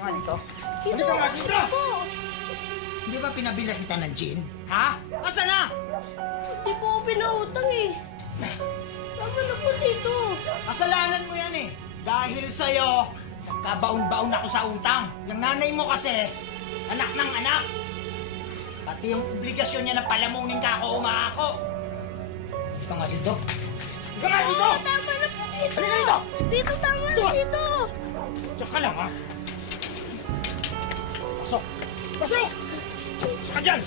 ka nga dito. Dito! Halika nga dito! Po! Hindi ba pinabila kita ng gin? Ha? Asa na? Di po ako pinautang eh. Tama na po dito. Kasalanan mo yan eh. Dahil sa'yo, nagkabaon-baon ako sa utang. Yung nanay mo kasi, anak ng anak. Pati yung obligasyon niya na palamunin ka ako umaako. Halika nga dito. Halika nga dito! Oo, tama na po dito. Halika dito! Dito, tama na dito. Diyan ka lang, ha? Pasok! Pasok! Pasok ka dyan!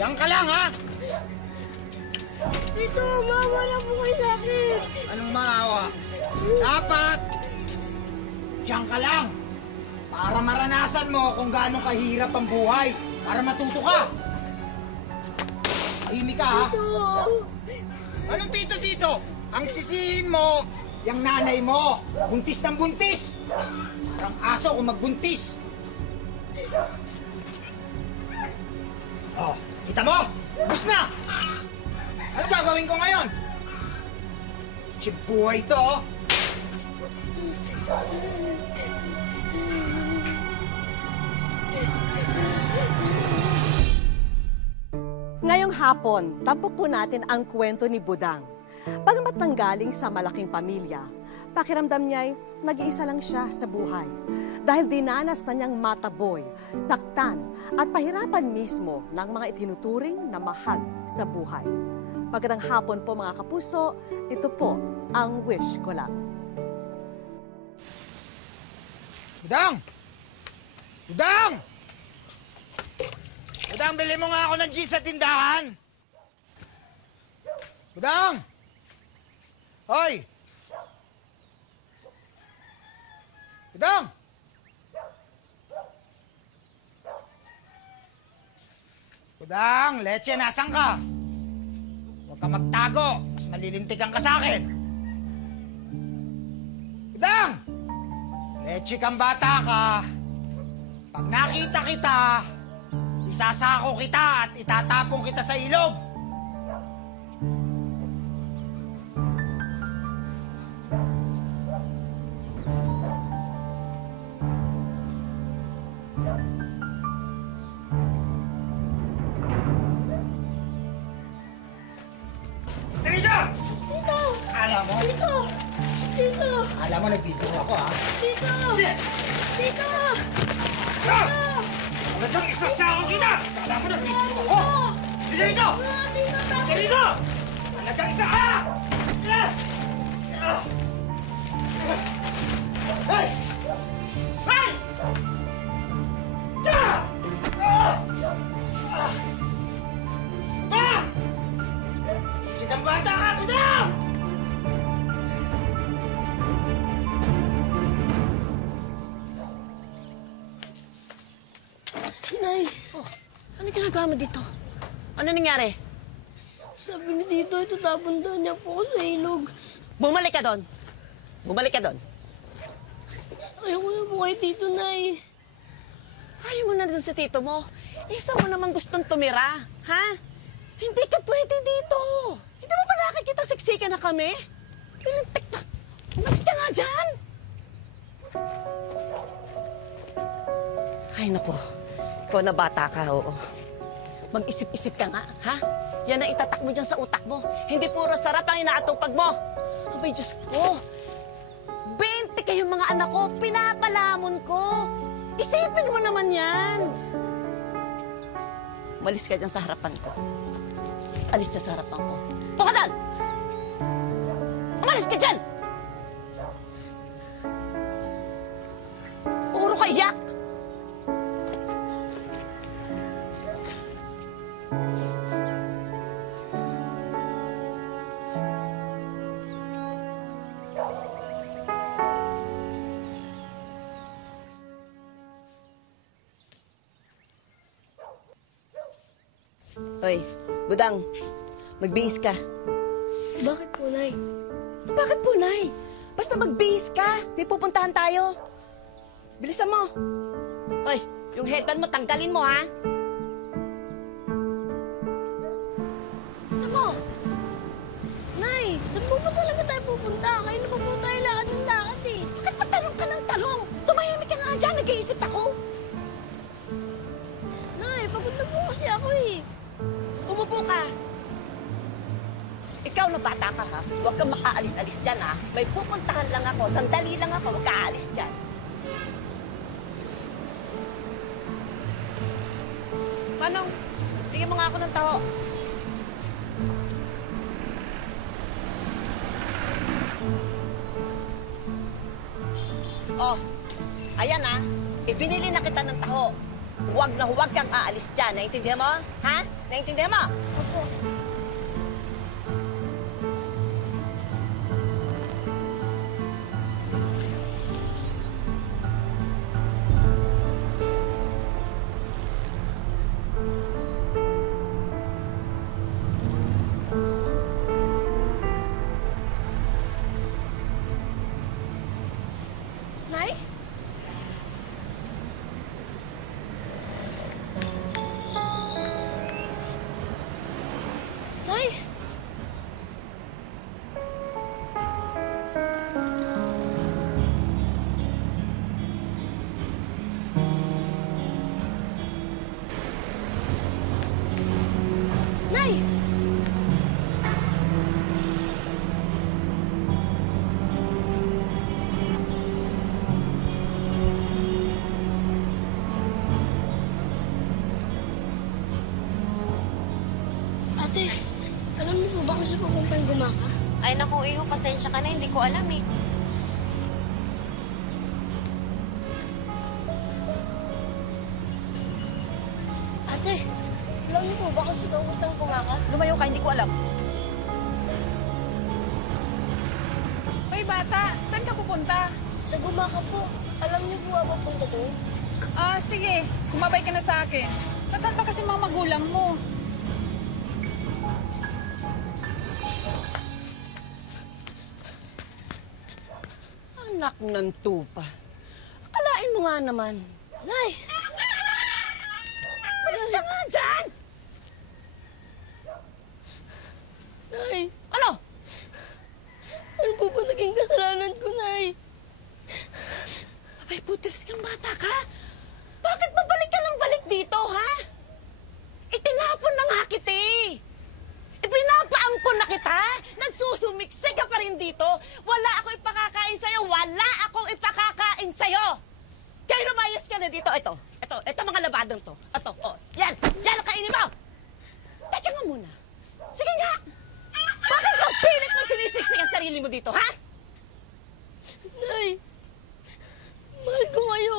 Diyan ka lang, ha? Dito, maawa na po kayo sa akin. Anong maawa? Dapat! Diyan ka lang! Para maranasan mo kung gaano kahirap ang buhay. Para matuto ka. Tahimik ka, ha? Dito. Anong tito-tito? Ang sisihin mo, yung nanay mo. Buntis ng buntis. Parang aso kung magbuntis. Oh, kita mo? Bus na! Ano gagawin ko ngayon? Buhay ito, oh. Ngayong hapon, tampok po natin ang kwento ni Budang. Bagamat nanggaling sa malaking pamilya, pakiramdam niya'y nag-iisa lang siya sa buhay. Dahil dinanas na niyang mataboy, saktan at pahirapan mismo ng mga itinuturing na mahal sa buhay. Magandang hapon po mga kapuso, ito po ang wish ko lang. Budang! Budang! Budang, bili mo nga ako ng cheese sa tindahan! Budang! Hoy! Budang! Budang, leche, nasan ka? Huwag ka magtago, mas malilintikan ka sa akin. Budang! Leche kang bata ka. Pag nakita kita, isasako kita at itatapong kita sa ilog. Dito! Dito. Alam mo? Dito. Dito. Alam mo, nagbibiro ako, ha? Dito. Dito. Ah! Talagang isasako kita! Alam mo, nagbibiro ako! Dito rito! Dito. Dito rito! Talagang isa ka! Hey! Hey! Chikang bata ka, Budang! Nay, Ano ginagawa mo dito? Ano nangyari? sabi ni Tito, itatapon daw niya po ako sa ilog. Bumalik ka doon. Bumalik ka doon. Ayoko na po kay Tito, Nay. Ayaw mo na doon sa tito mo. Isa mo naman gustong tumira, ha? Hindi ka pwede dito. Hindi mo ba nakikita siksikan na kami? Pilintik na. Umalis ka nga dyan. Ay, naku. Ikaw na bata ka, oo. Mag-isip-isip ka nga, ha? Yan ang itatak mo dyan sa utak mo. Hindi puro sarap ang inaatupag mo. Abay, Diyos ko. 20 kayong mga anak ko, pinapalamon ko. Isipin mo naman yan. Umalis ka dyan sa harapan ko. Alis dyan sa harapan ko. Puka doon! Umalis ka dyan! Puro ka yak! Hoy, Budang, magbihis ka. Bakit po, Nay? Bakit po, Nay? Basta magbihis ka. May pupuntahan tayo. Bilisan mo. Hoy, yung headband mo, tanggalin mo, ha? Bilisan mo. Nay, saan po ba talaga tayo pupunta? Kayo na pa po tayo lakad ng lakad eh. Bakit pa talong ka ng talong? Tumahimik ka nag-iisip ako. Nay, pagod na po kasi ako eh. Umupo ka. Ikaw na bata ka, ha? Huwag kang makaalis-alis dyan, ha? May pupuntahan lang ako. Sandali lang ako. Huwag ka aalis dyan. Manong, bigyan mo nga ako ng taho. Oh, ayan, ha? Ibinili na kita ng taho. Huwag na huwag kang aalis dyan. Naintindihan mo? Ha? Naintindihan mo? Opo. Nay? Nay? Nay! Ate, alam niyo po ba kung saan papuntang Gumaka? Ay naku, iho, pasensya ka na, hindi ko alam eh. Ate, alam niyo po ba kung saan papuntang Gumaka? Lumayo ka, hindi ko alam. Hoy bata, saan ka pupunta? Sa Gumaka po. Alam niyo po ba papunta doon? Ah, sige, sumabay ka na sa akin. Nasaan ba kasi mga magulang mo? Anak ng tupa. Akalain mo nga naman. Nay! Malis ka nga dyan! Nay! Ano? Ano po ba naging kasalanan ko, Nay? Abay, putis kang bata ka. Bakit babalik ka ng balik dito, ha? Itinapon na nga kita eh. Ipinapaampon na kita. Nagsusumiksik ka pa rin dito. Wala akong ipakakain sa'yo. Wala akong ipakakain sa'yo. Kaya lumayas ka na dito. Ito mga labadong to. Ito, oh. Yan ang kainin mo. Teka nga muna. Sige nga. Bakit mo pilit mong sinisiksik ang sarili mo dito, ha? Nay! Mahal ko kayo.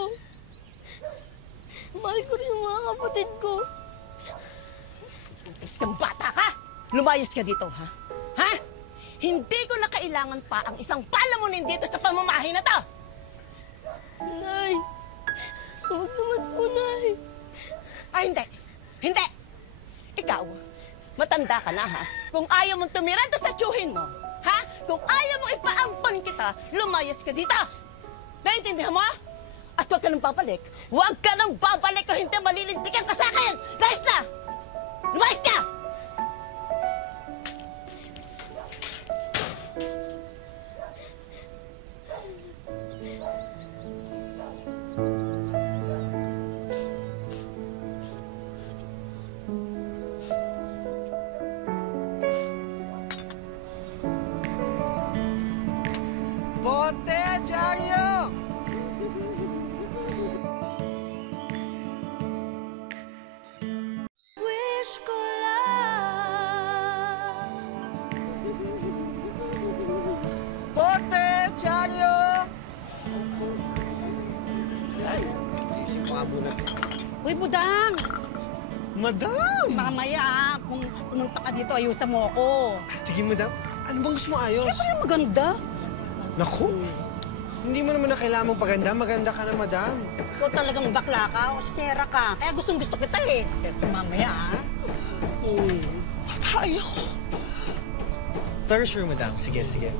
Mahal ko rin yung mga kapatid ko. Putis kang bata ka. Lumayas ka dito, ha? Ha? Hindi ko na kailangan pa ang isang palamunin dito sa pamamahay na to. Nay! Huwag naman po, Nay. Ay, hindi. Hindi. Ikaw, matanda ka na, ha? Kung ayaw mong tumira doon sa tsuhin mo, ha? Kung ayaw mong ipaampon kita, lumayas ka dito. Naintindihan mo? At huwag ka nang babalik. Huwag ka nang babalik o hindi malilintikan ka sa akin! Layas na! Lumayas ka! Bote, Diaryo! Wish ko lang. Bote, Diaryo! Ay, isip ko nga muna. Uy, Budang! Madam! Mamaya, kung pumunta ka dito, ayusan mo ako. Sige, madam. Ano bang gusto mo ayos? Siyempre maganda. Naku! Hindi mo naman na kailangan mong paganda. Maganda ka na, madam. Ikaw talagang bakla ka o sera ka. Kaya gustong-gusto kita eh. Pero sa mamaya, ha? Ayoko! Very sure, madam. Sige, sige.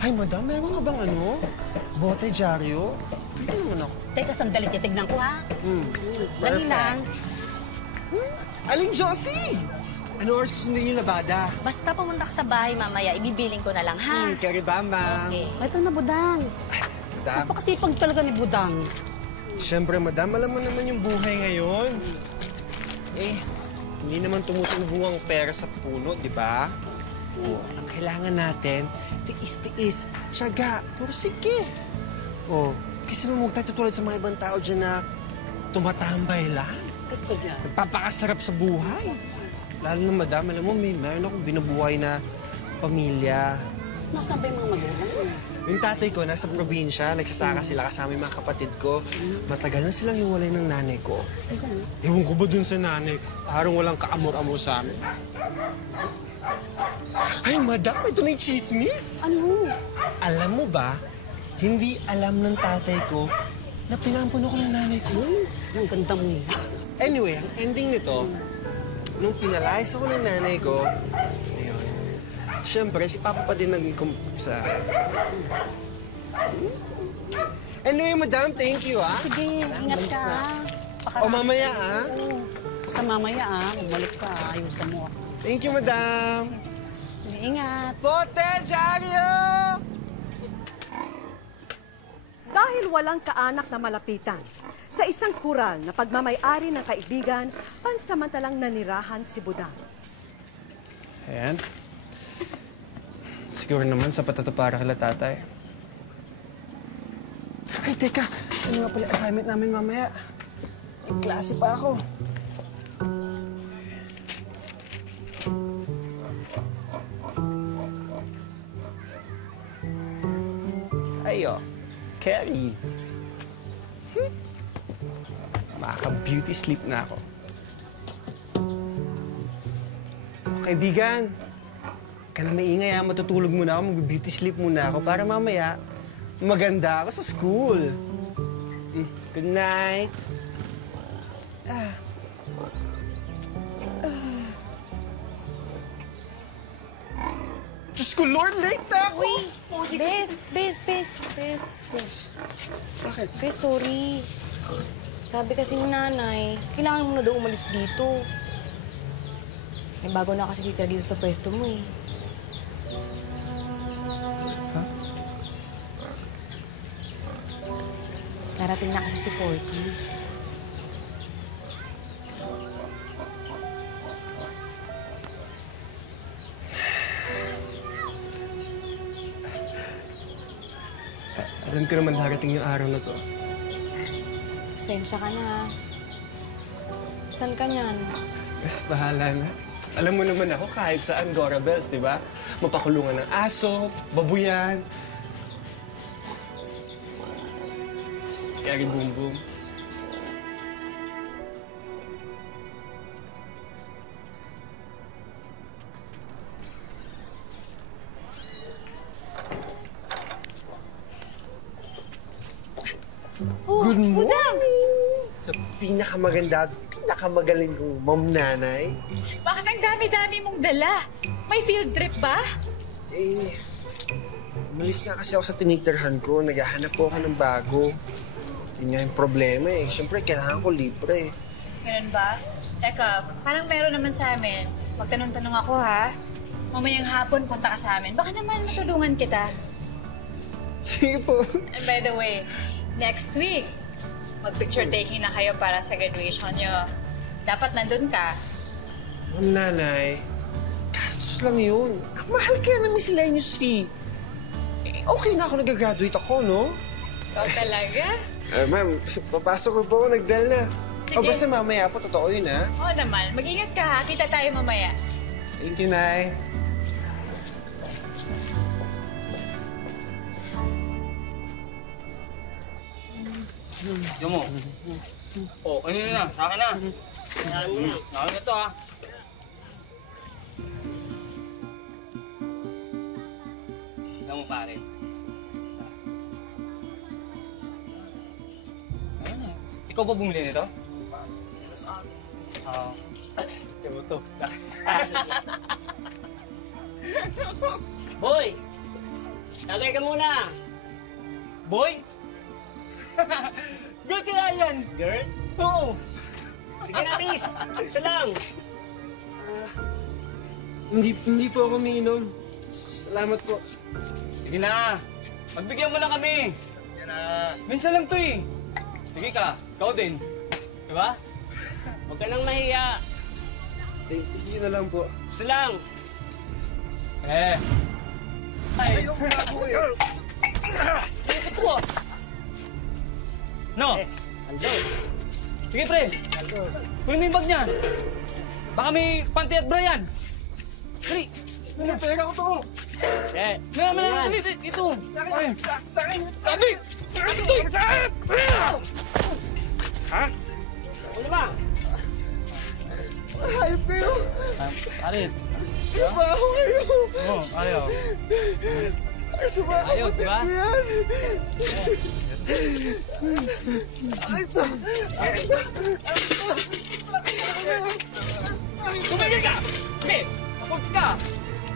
Ay, madam, meron ka bang ano? Bote, dyaryo? Pwede naman ako. Teka, sandali, titignan ko, ha? Dali lang. Aling Josie! Ano oras susundin yung labada? Basta pumunta ka sa bahay mamaya, ibibiling ko na lang, ha? Karibamba. Okay. Ito na, Budang. Madam, Napakasipag talaga ni Budang. Siyempre, madam, alam mo naman yung buhay ngayon. Eh, hindi naman tumutubo ang pera sa puno, di ba? O, ang kailangan natin, tiis-tiis, tiyaga, puro sige. O, kasi naman huwag tayo tutulad sa mga ibang tao dyan na tumatambay lang. Ito dyan. Nagpapakasarap sa buhay. Lalo na, madam, alam mo, meron akong binubuhay na pamilya. Nasaan ba yung mga magulang mo? Yung tatay ko, nasa probinsya, nagsasaka sila kasama yung mga kapatid ko. Matagal na silang hiwalay ng nanay ko. Ewan ko ba dun sa nanay ko? Parang walang kaamor-amor sa amin. Ay, madam, ito na yung chismis. Ano? Alam mo ba, hindi alam ng tatay ko na pinampun ako ng nanay ko. Ang ganda mo. Anyway, ang ending nito, nung pinalayas ako ng nanay ko, ayun, siyempre, si Papa pa din naging sa... Anyway, madam, thank you, ah. Sige, ingat Malis ka. na. Pakarami. O, mamaya, ah. Sa mamaya, bumalik ka. Ayusan mo. Thank you, madam. Sige, ingat. Bote, Diaryo! Dahil walang kaanak na malapitan, sa isang kural na pagmamay-ari ng kaibigan, pansamantalang nanirahan si Budang. Ayan. Siguro naman, sapat na ito para kila tatay. Ay, teka. Ano nga pala assignment namin mamaya? May klase pa ako. Ayo. Carrie. Makaka-beauty sleep na ako. Kaibigan, ka na maingay ha. Matutulog muna ako, mag-beauty sleep muna ako para mamaya maganda ako sa school. Good night. Diyos ko, Lord, late na ako! Uy, Bes. Bakit? Bes, sorry. Sabi kasi ni nanay, kailangan mo na daw umalis dito. May bago na kasi dito sa pwesto mo eh. Darating na kasi si Porky. Alam ko naman darating yung araw na to. Pasensya ka na. Saan ka niyan? Mas bahala na. Alam mo naman ako kahit saan, Gora Bells, di ba? Mapakulungan ng aso, babuyan. Kaya boom boom. Good morning! Sa pinakamaganda at pinakamagaling kong nanay. Bakit ang dami-dami mong dala? May field trip ba? Eh, umalis na kasi ako sa tiniterhan ko. Naghahanap po ako ng bago. Yun nga yung problema eh. Siyempre, kailangan ko libre. Ganun ba? Teka, parang meron naman sa amin. Magtanong-tanong ako, ha? Mamayang hapon, punta ka sa amin. Baka naman matulungan kita. Sige po. And by the way, next week, mag-picture taking na kayo para sa graduation nyo. Dapat nandun ka. Ma'am Nanay, gastos lang yun. Ang mahal kaya ng miscellaneous fee. Eh, okay na ako nag-graduate ako, no? Ikaw talaga? Ma'am, papasok ko po ako, nag-bell na. Sige. O basta mamaya po, totoo yun, ha? Oo naman. Mag-ingat ka, ha? Kita tayo mamaya. Thank you, Nay. Diyan mo. Oh, kanina na. Sa akin na. Sa akin na to, ha. Diyan mo, pare. Ayun na. Ikaw ba bumili nito? Oo. Diyan mo to. Boy! Tagay ka muna! Boy! Girl kaya yan! Girl? Oo! Sige na, Chris! Isa lang! Hindi po ako umiinom. Salamat po. Sige na! Magbigyan mo na kami! Sige na! Minsan lang to eh! Sige ka, ikaw din. Diba? Huwag ka nang mahiya. Tingin na lang po. Gusto lang. Eh. Ay. Ayoko na po eh. Ito ah. No? Sige, pre. Kunin mo yung bag niya. Baka may panty at bra yan. Dali. Pera ko to. Eh, Maya, ito. Ay. Sabi! Ito! ha? Ano ba? Hayop kayo. Arit. Trabaho kayo. Oo, ayaw. Sa mga Ayos, kapatid diba? ko yan. Tumigil ka! Sige! Kapag ka!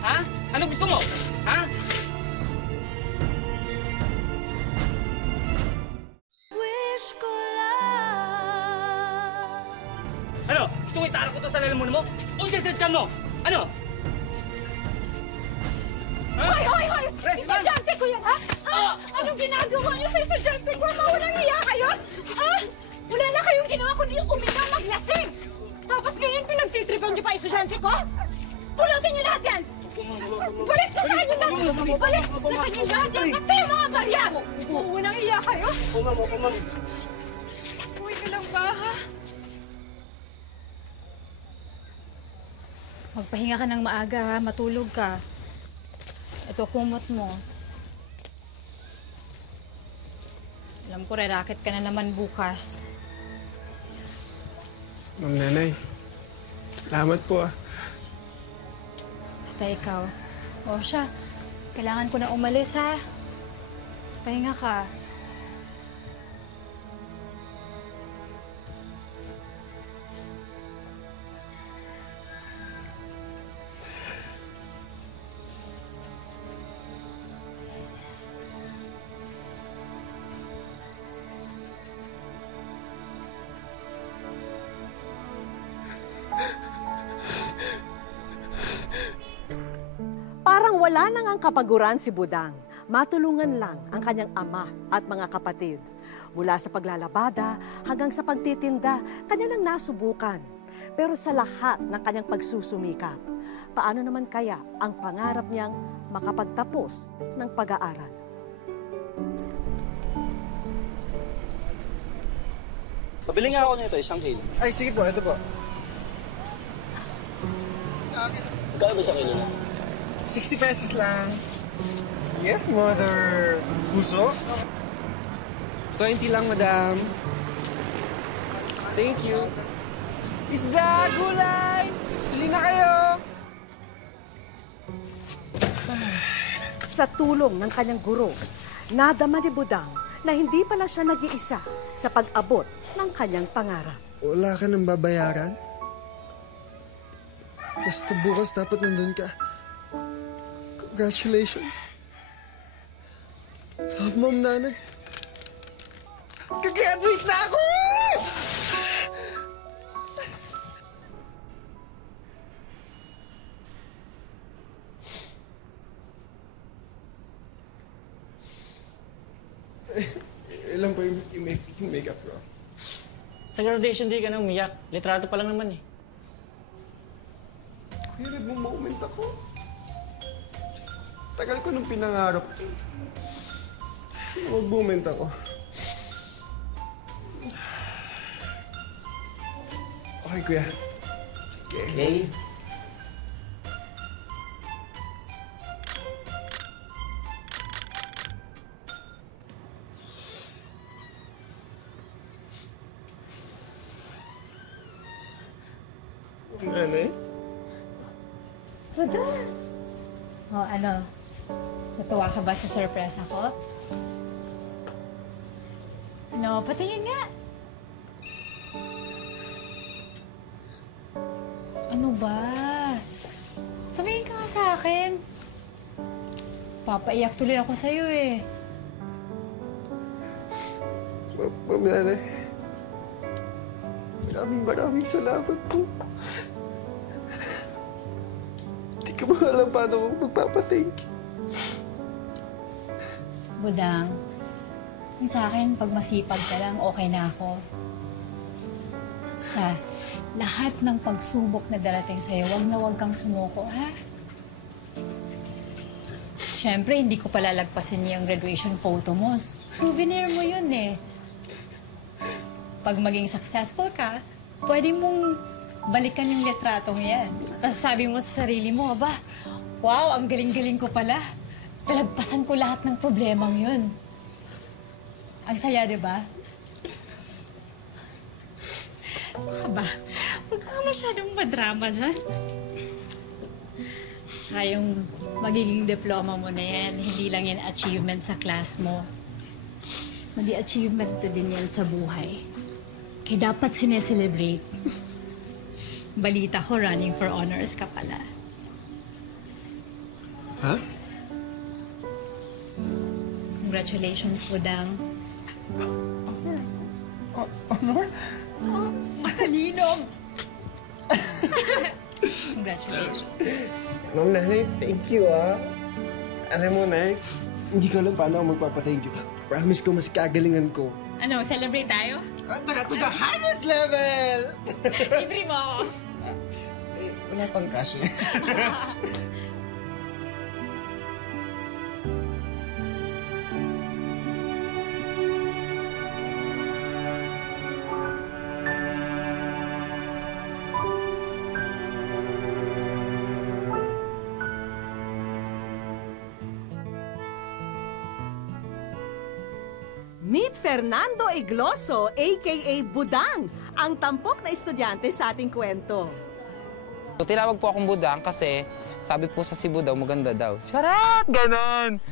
Ha? Ano gusto mo? Ha? Ano? Gusto mo itarap ko to sa lalamunan mo? O sa tiyan mo? Ano? Ha? Hoy, hoy, hoy! Estudyante ko yan, ha? Ah, anong ginagawa niyo sa estudyante ko? Mawalang hiya kayo? Ah, wala na kayong ginawa kundi uminom maglasing! Tapos ngayon pinagtitripan niyo pa estudyante ko? Pulutin niyo lahat yan! Balik ko sa kanya lang! Balik ko sa kanya lahat yan! Pati yung mga barya! Walang hiya kayo? Uwi ka lang ba, ha? Magpahinga ka ng maaga ha, matulog ka. Ito kumot mo. Alam ko, racket ka na naman bukas. Ma'am Nanay, salamat po ah. Basta ikaw. O siya, kailangan ko na umalis ha. Pahinga ka. Parang wala nang ang kapaguran si Budang. Matulungan lang ang kanyang ama at mga kapatid. Mula sa paglalabada hanggang sa pagtitinda, kanya nang nasubukan. Pero sa lahat ng kanyang pagsusumikap, paano naman kaya ang pangarap niyang makapagtapos ng pag-aaral? Pabili nga ako nito, 1 kilo. Ay, sige po, ito po. Kaya ba 1 kilo na? 60 pesos lang. Yes, mother. Puso? 20 lang, madam. Thank you. Isda, gulay! Bili na kayo! Sa tulong ng kanyang guro, nadama ni Budang na hindi pala siya nag-iisa sa pag-abot ng kanyang pangarap. Wala ka nang babayaran? Basta bukas dapat nandun ka. Congratulations. Love, Mom, Nanay. Gagraduate na ako! Ilan po yung makeup ko? Sa graduation day ka na umiyak. Litrato pa lang naman eh. Kuya, nagmo-moment ako. Tagal ko nung pinangarap to. Mag-moment ako. Okay, kuya. Okay. Nanay? O ano? Natuwa ka ba sa surprise ako? Ano? Patingin nga! Ano ba? Tumingin ka nga sa akin. Papaiyak tuloy ako sa'yo eh. Ma'am, Nanay. Maraming salamat po. Hindi ko ba alam paano ko magpapathank you. Budang, Yung sa akin, pag masipag ka lang, okay na ako. Sa lahat ng pagsubok na darating sa'yo, wag na wag kang sumuko, ha? Siyempre, hindi ko palalagpasin yung graduation photo mo. Souvenir mo yun eh. Pag maging successful ka, pwede mong balikan yung litratong yan. Tapos sabi mo sa sarili mo, aba, wow, ang galing-galing ko pala. Nalagpasan ko lahat ng problemang yun. Ang saya, di ba? Aba, huwag ka masyadong madrama dyan. Saka yung magiging diploma mo na yan, hindi lang yan achievement sa class mo. Madi achievement na din yan sa buhay. Kaya dapat sineselebrate. Balita ko, running for honors ka pala. Ha? Congratulations, Budang. Honor? Malinom! Congratulations. Ma'am, Nanay, thank you, ah. Alam mo, Nay, hindi ko alam paano ako magpapa-thank you. Promise ko, mas kagalingan ko. Ano, celebrate tayo? Tara to the highest level! Libre mo ako. Eh, wala pang cash eh. Meet Fernando Igloso, a.k.a. Budang, ang tampok na estudyante sa ating kwento. So, tinawag po akong Budang kasi sabi po sa Cebu daw, maganda daw. Charat! Ganon!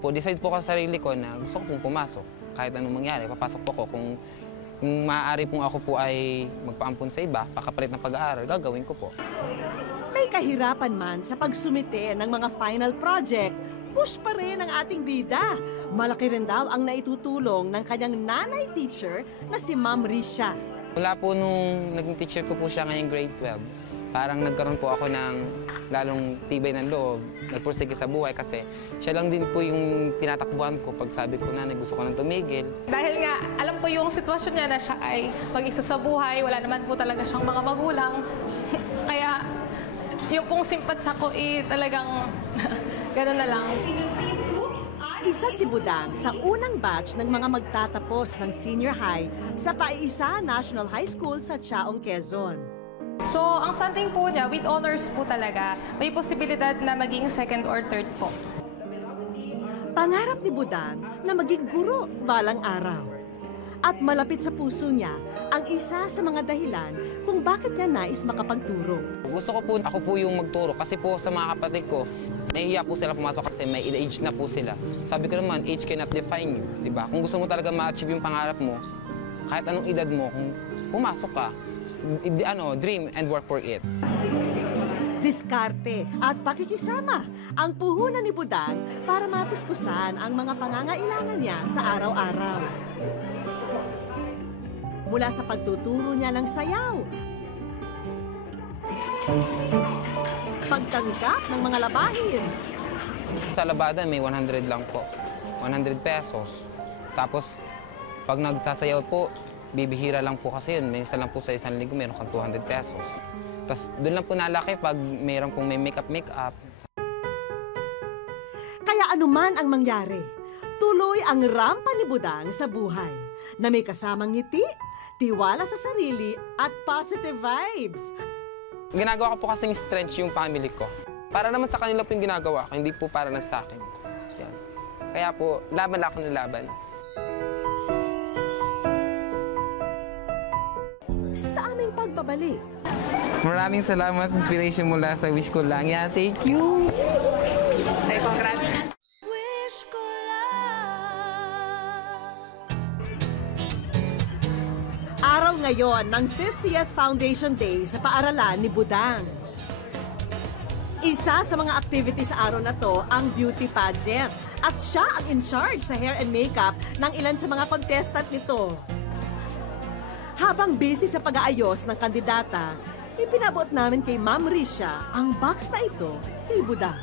Po, decide po ko sa sarili ko na gusto ko pong pumasok. Kahit anong mangyari, papasok po ako. Kung maaari pong ako po ay magpaampun sa iba, pakapalit ng pag-aaral, gagawin ko po. May kahirapan man sa pagsumite ng mga final project, push pa rin ang ating bida. Malaki rin daw ang naitutulong ng kanyang nanay teacher na si Ma'am Risha. Mula po nung naging teacher ko po siya ngayong grade 12, parang nagkaroon po ako ng lalong tibay ng loob, nagpursige sa buhay kasi siya lang din po yung tinatakbuhan ko pag sabi ko, nanay, gusto ko nang tumigil. Dahil nga, alam ko yung sitwasyon niya na siya ay mag-isa sa buhay, wala naman po talaga siyang mga magulang. Kaya, yung pong simpatsya ko talagang gano'n na lang. Isa si Budang sa unang batch ng mga magtatapos ng senior high sa Paisa National High School sa Chaong, Quezon. So, ang standing po niya, with honors po talaga, may posibilidad na maging second or third po. Pangarap ni Budang na maging guro balang araw. At malapit sa puso niya ang isa sa mga dahilan kung bakit niya nais makapagturo. Gusto ko po, ako po yung magturo kasi po sa mga kapatid ko, nahihiya po sila pumasok kasi may age na po sila. Sabi ko naman, age cannot define you, di ba? Kung gusto mo talaga ma-achieve yung pangarap mo, kahit anong edad mo, kung pumasok ka, dream and work for it. Diskarte at pakikisama ang puhunan ni Budang para matustusan ang mga pangangailangan niya sa araw-araw. Mula sa pagtuturo niya ng sayaw, pagtanggap ng mga labahin. Sa labada may 100 lang po, 100 pesos. Tapos pag nagsasayaw po, bibihira lang po kasi yun. Minsan lang po sa isang linggo meron kang 200 pesos. Tapos doon lang po nalaki pag mayroon pong may make-up. Kaya anuman ang mangyari, tuloy ang rampa ni Budang sa buhay na may kasamang ngiti, tiwala sa sarili at positive vibes. Ginagawa ko po kasing strength yung family ko. Para naman sa kanila po yung ginagawa ko, hindi po para na sa akin. Yan. Kaya po, laban lang ako ng laban. Sa aming pagbabalik. Maraming salamat sa inspiration mula sa Wish Ko Lang. Yeah, thank you! Ay, congrats! Araw ngayon ng 50th Foundation Day sa paaralan ni Budang. Isa sa mga activity sa araw na to ang beauty pageant at siya ang in charge sa hair and makeup ng ilan sa mga contestant nito. Habang busy sa pag-aayos ng kandidata, ipinabot namin kay Ma'am Risha ang box na ito kay Budang.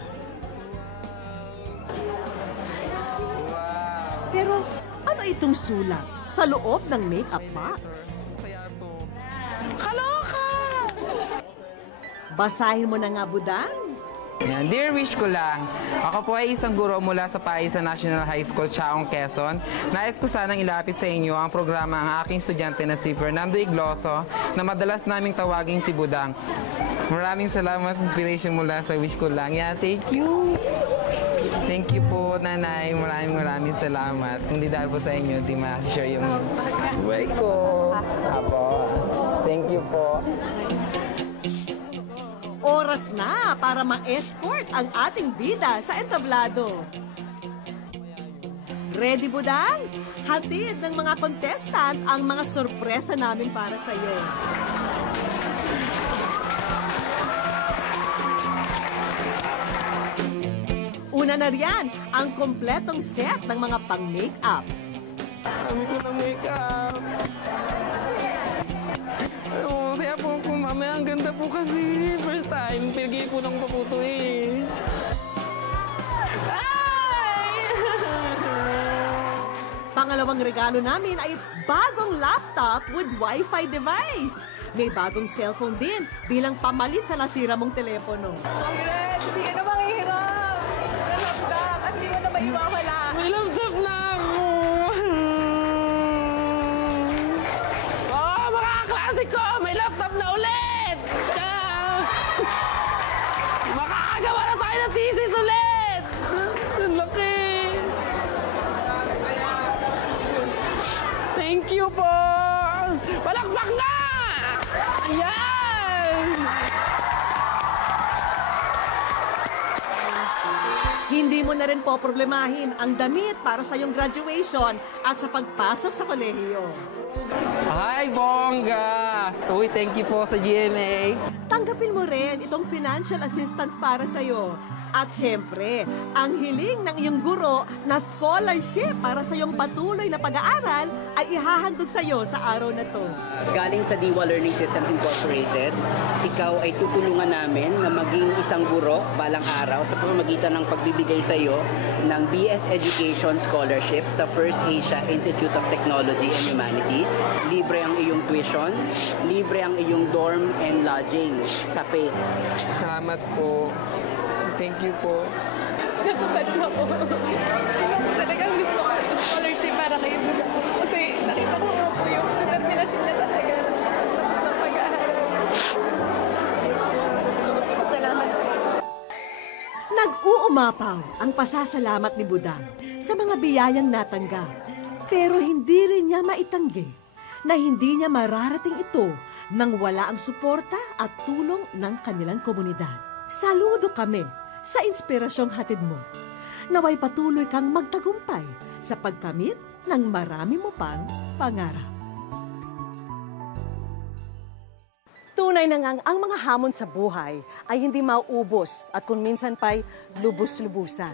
Pero ano itong sulat sa loob ng makeup box. Kaloka! Basahin mo na nga, Budang. Yan. Dear Wish ko lang, ako po ay isang guro mula sa Paisa National High School, Chaong, Quezon. Nais ko sanang ilapit sa inyo ang programa ang aking estudyante na si Fernando Igloso na madalas naming tawaging si Budang. Maraming salamat sa inspiration mula sa Wish ko lang. Yan, thank you. Thank you po, Nanay. Maraming salamat. Hindi dahil po sa inyo, di ma-share yung buhay ko. Apo. Thank you po. Oras na para ma-escort ang ating bida sa entablado. Ready, Budang? Hatid ng mga contestant ang mga sorpresa namin para sa iyo. Una na riyan ang kompletong set ng mga pang-makeup. Kami ko ng makeup. Kaya po mamaya ang ganda po kasi. First time, pinagiging ko ng paputo eh. Pangalawang regalo namin ay bagong laptop with Wi-Fi device. May bagong cellphone din bilang pamalit sa nasira mong telepono. Congrats! Hindi ka na manghihirap! May laptop at di mo na maiwawala. May laptop na ako! Oh, mga kaklase ko! May laptop na ulit! Makakagawa na tayo ng thesis ulit! Ang laki! Thank you po! Palakpak nga! Ayan! Hindi mo na rin po problemahin ang damit para sa iyong graduation at sa pagpasok sa kolehiyo. Hi, bongga! Uy, thank you po sa GMA. Tanggapin mo rin itong financial assistance para sa iyo. At syempre, ang hiling ng iyong guro na scholarship para sa iyong patuloy na pag-aaral ay ihahandog sa iyo sa araw na to. Galing sa Diwa Learning Systems Incorporated, ikaw ay tutulungan namin na maging isang guro balang araw sa pamamagitan ng pagbibigay sa iyo ng BS Education Scholarship sa First Asia Institute of Technology and Humanities. Libre ang iyong tuition, libre ang iyong dorm and lodging sa Faith. Salamat po. Thank you po. Natupad na ako. Talagang gusto ko yung scholarship para kayo. Kasi nakita ko nga po yung determinasyon niya talaga. Tapos ng pag-aaral. Salamat. Nag-uumapaw ang pasasalamat ni Budang sa mga biyayang natanggap. Pero hindi rin niya maitanggi na hindi niya mararating ito nang wala ang suporta at tulong ng kanilang komunidad. Saludo kami sa inspirasyong hatid mo. Naway patuloy kang magtagumpay sa pagkamit ng marami mo pang pangarap. Tunay na ngang ang mga hamon sa buhay ay hindi mauubos at kung minsan pa'y lubos-lubusan.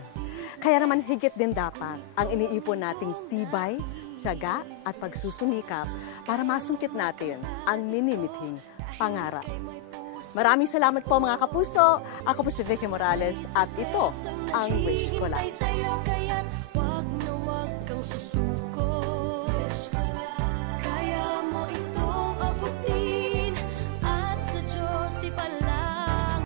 Kaya naman higit din dapat ang iniipon nating tibay, tiyaga at pagsusumikap para masungkit natin ang minimithing pangarap. Maraming salamat po mga kapuso. Ako po si Vicky Morales at ito ang Wish Ko Lang.